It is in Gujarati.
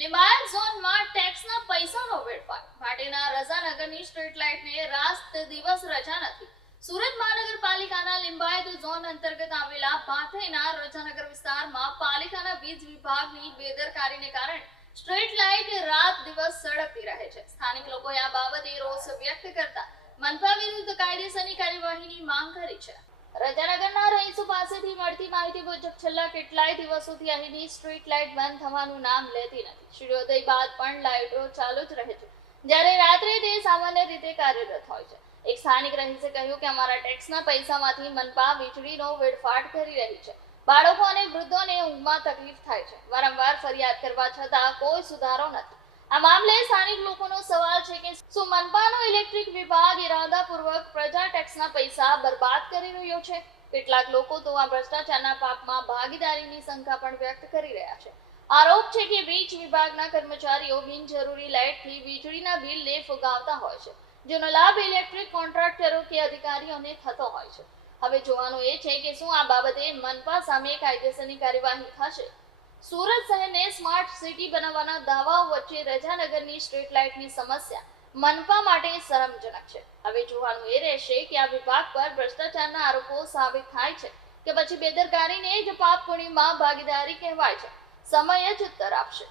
લિંબાયત ઝોનમાં ટેક્સના પૈસાનો વેડફાટ. ભાટેના રઝાનગરની સ્ટ્રીટ લાઇટને રાત દિવસ રજા નથી. સુરત મહાનગરપાલિકાના લિંબાયત ઝોન અંતર્ગત આવેલા ભાટેના રઝાનગર વિસ્તારમાં પાલિકાના વીજ વિભાગની બેદરકારીને કારણે સ્ટ્રીટ લાઇટ રાત દિવસ સળગતી રહે છે. સ્થાનિક લોકોએ આ બાબતે રોષ વ્યક્ત કરતા મનપા વિરુદ્ધ કાયદેસરની કાર્યવાહીની માંગ કરી છે. રજાનગરના રહીશો પાસેથી મળતી માહિતી મુજબ છેલ્લા કેટલાય દિવસોથી અહીંની સ્ટ્રીટ લાઇટ બંધ થવાનું નામ લેતી નથી. સૂર્યોદય બાદ પણ લાઇટો ચાલુ જ રહે છે, જ્યારે રાત્રે તે સામાન્ય રીતે કાર્યરત હોય છે. એક સ્થાનિક રહીશે કહ્યું કે અમારા ટેક્સના પૈસામાંથી મનપા વીજળીનો વેડફાટ કરી રહી છે. બાળકો અને વૃદ્ધોને ઊંઘમાં તકલીફ થાય છે. વારંવાર ફરિયાદ કરવા છતાં કોઈ સુધારો નથી. આ મામલે સ્થાનિક લોકોનો સવાલ છે કે શું મનપાનો ઇલેક્ટ્રિક વિભાગ ઇરાદાપૂર્વક પ્રજા ટેક્સના પૈસા બરબાદ કરી રહ્યો છે? કેટલાક લોકો તો આ ભ્રષ્ટાચારના પાપમાં ભાગીદારીની શંકા પણ વ્યક્ત કરી રહ્યા છે. આરોપ છે કે વીજ વિભાગના કર્મચારીઓ બિનજરૂરી લાઇટથી વીજળીના બિલને ફુગાવતા હોય છે, જેનો લાભ ઇલેક્ટ્રિક કોન્ટ્રાક્ટરો કે અધિકારીઓને થતો હોય છે. હવે જોવાનું એ છે કે શું આ બાબતે મનપા સામે કાયદેસરની કાર્યવાહી થશે. સુરત શહેરને સ્માર્ટ સિટી બનાવવાના દાવાઓ વચ્ચે રજાનગરની સ્ટ્રીટ લાઇટની સમસ્યા મનપા માટે શરમજનક છે. હવે જોવાનું એ રહેશે કે આ વિભાગ પર ભ્રષ્ટાચારના આરોપો સાબિત થાય છે કે પછી બેદરકારીને જ પાપ પુણ્યમાં ભાગીદારી કહેવાય છે. સમય જ ઉત્તર આપશે.